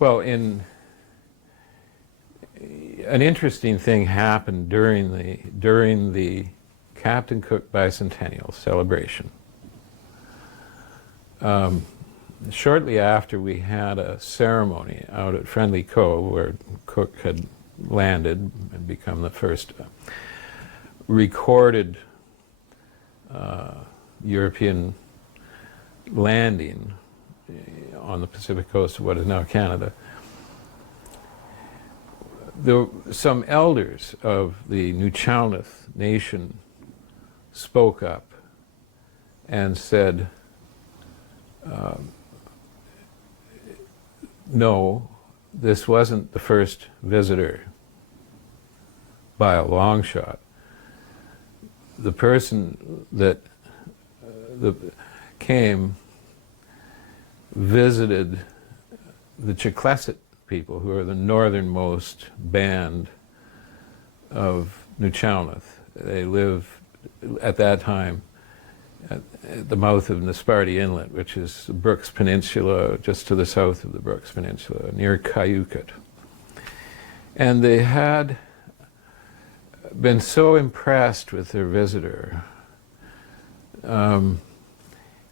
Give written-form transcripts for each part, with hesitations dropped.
Well, an interesting thing happened during the Captain Cook bicentennial celebration. Shortly after, we had a ceremony out at Friendly Cove where Cook had landed and become the first recorded European landing on the Pacific coast of what is now Canada. Some elders of the Nuu-chah-nulth nation spoke up and said, no, this wasn't the first visitor by a long shot. The person that came visited the Chiclesset people, who are the northernmost band of Nuu-chah-nulth. They live at that time at the mouth of Nisparty Inlet, which is the Brooks Peninsula, just to the south of the Brooks Peninsula, near Cayucot. And they had been so impressed with their visitor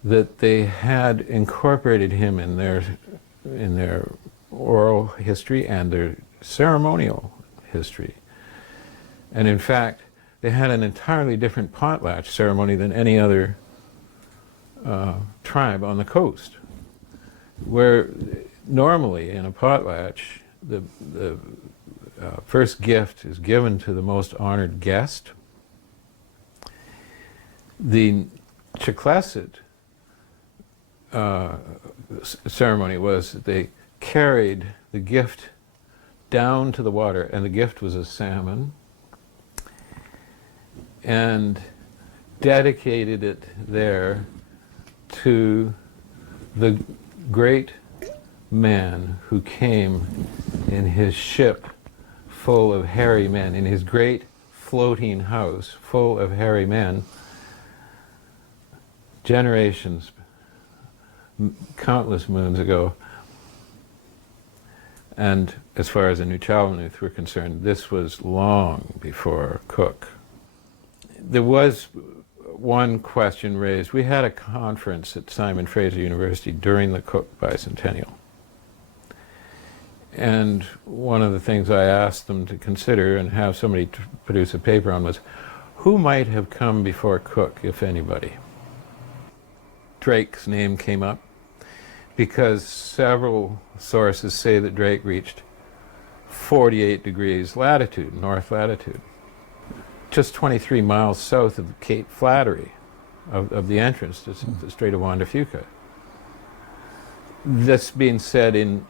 that they had incorporated him in their oral history and their ceremonial history. And in fact, they had an entirely different potlatch ceremony than any other tribe on the coast, where normally in a potlatch the first gift is given to the most honored guest. The Chiclesset ceremony was that they carried the gift down to the water, and the gift was a salmon, and dedicated it there to the great man who came in his ship full of hairy men, in his great floating house full of hairy men, generations, countless moons ago. And as far as the Nuu-chah-nulth were concerned, this was long before Cook. There was one question raised. We had a conference at Simon Fraser University during the Cook bicentennial. And one of the things I asked them to consider and have somebody to produce a paper on was, who might have come before Cook, if anybody? Drake's name came up because several sources say that Drake reached 48 degrees latitude, north latitude, just 23 miles south of Cape Flattery, of the entrance to the Strait of Juan de Fuca. This being said in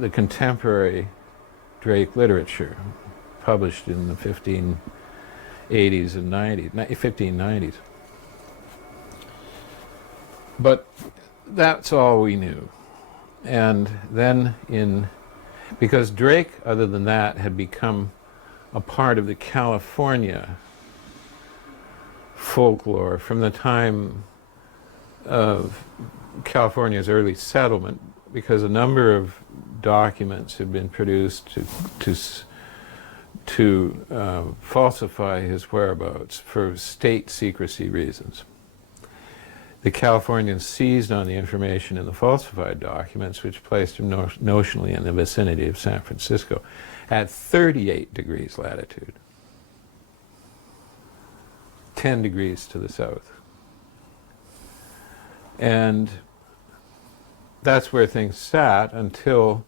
the contemporary Drake literature, published in the 1580s and 90s, 1590s. But that's all we knew. And then because Drake, other than that, had become a part of the California folklore from the time of California's early settlement, because a number of documents had been produced to falsify his whereabouts for state secrecy reasons. The Californians seized on the information in the falsified documents, which placed him notionally in the vicinity of San Francisco at 38 degrees latitude, 10 degrees to the south. And that's where things sat until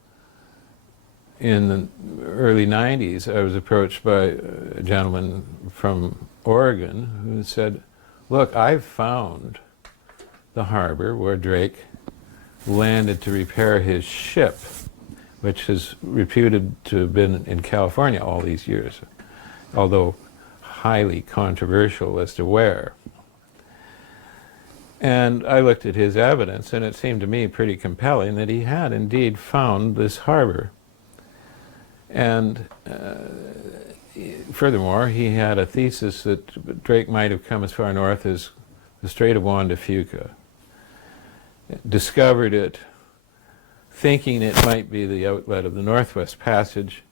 in the early 90s I was approached by a gentleman from Oregon who said, look, I've found the harbor where Drake landed to repair his ship, which is reputed to have been in California all these years, although highly controversial as to where. And I looked at his evidence, and it seemed to me pretty compelling that he had indeed found this harbor. And furthermore, he had a thesis that Drake might have come as far north as the Strait of Juan de Fuca, discovered it thinking it might be the outlet of the Northwest Passage,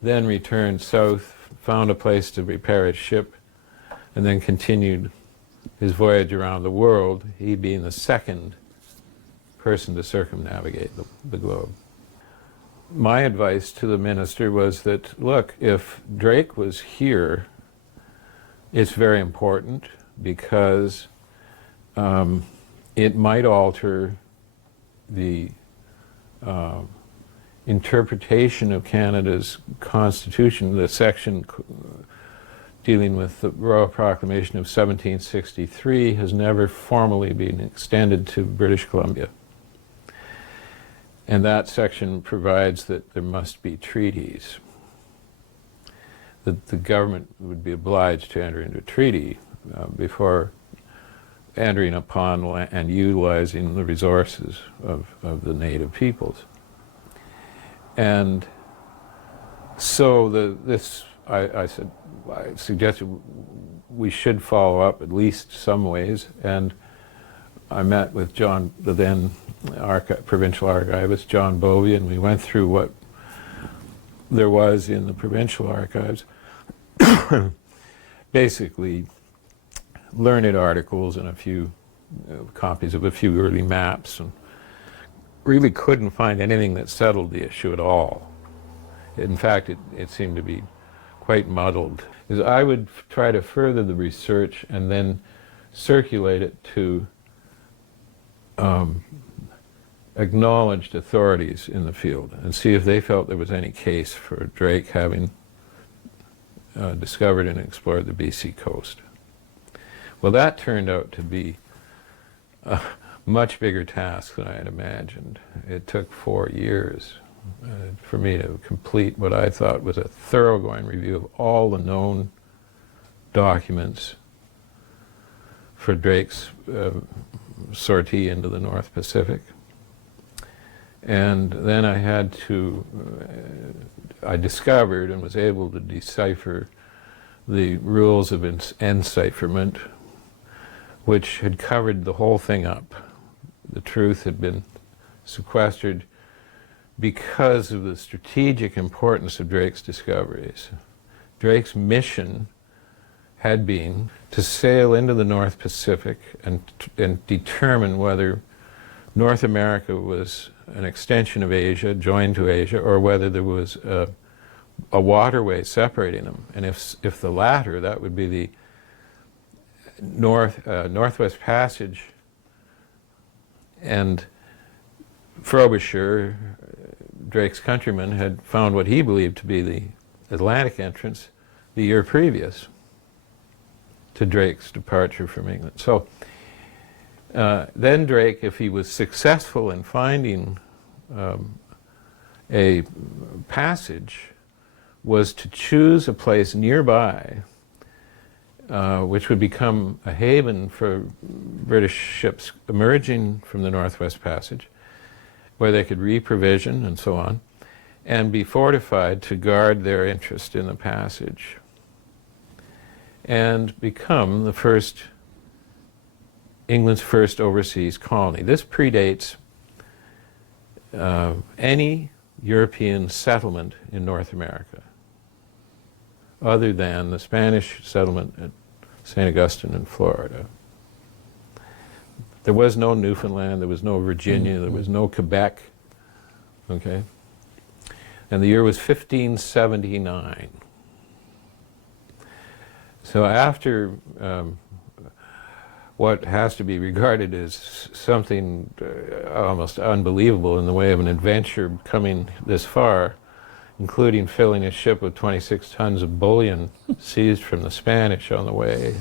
then returned south, found a place to repair his ship, and then continued his voyage around the world, he being the second person to circumnavigate the globe. My advice to the minister was that, look, if Drake was here, it's very important because it might alter the interpretation of Canada's Constitution, the section dealing with the Royal Proclamation of 1763 has never formally been extended to British Columbia. And that section provides that there must be treaties, that the government would be obliged to enter into a treaty before entering upon and utilizing the resources of the native peoples. And so I suggested we should follow up at least some ways, and I met with John, the then provincial archivist, John Bovey, and we went through what there was in the provincial archives. Basically, learned articles and a few copies of a few early maps, and really couldn't find anything that settled the issue at all. In fact, it seemed to be quite muddled. Is I would try to further the research and then circulate it to acknowledged authorities in the field and see if they felt there was any case for Drake having discovered and explored the BC coast. Well, that turned out to be a much bigger task than I had imagined. It took 4 years for me to complete what I thought was a thoroughgoing review of all the known documents for Drake's sortie into the North Pacific. And then I had to, I discovered and was able to decipher the rules of encipherment, which had covered the whole thing up. The truth had been sequestered because of the strategic importance of Drake's discoveries. Drake's mission had been to sail into the North Pacific and determine whether North America was an extension of Asia, joined to Asia, or whether there was a waterway separating them. And if the latter, that would be the Northwest Passage. And Frobisher, Drake's countryman, had found what he believed to be the Atlantic entrance the year previous to Drake's departure from England. So then Drake, if he was successful in finding a passage, was to choose a place nearby which would become a haven for British ships emerging from the Northwest Passage, where they could reprovision and so on, and be fortified to guard their interest in the passage, and become the first, England's first overseas colony. This predates any European settlement in North America, other than the Spanish settlement at St. Augustine in Florida. There was no Newfoundland, there was no Virginia, there was no Quebec, okay? And the year was 1579. So after what has to be regarded as something almost unbelievable in the way of an adventure coming this far, including filling a ship with 26 tons of bullion seized from the Spanish on the way,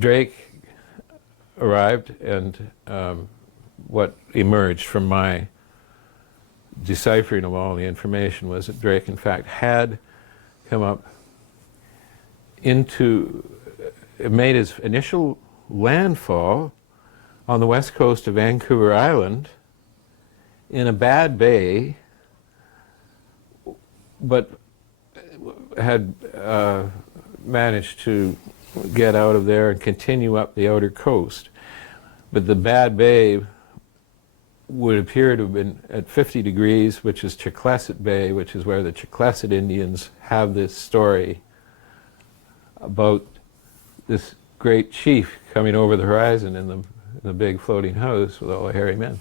Drake arrived, and what emerged from my deciphering of all the information was that Drake, in fact, had come up made his initial landfall on the west coast of Vancouver Island in a bad bay, but had managed to get out of there and continue up the outer coast. But the bad bay would appear to have been at 50 degrees, which is Chiclesset Bay, which is where the Chiclesset Indians have this story about this great chief coming over the horizon in the big floating house with all the hairy men.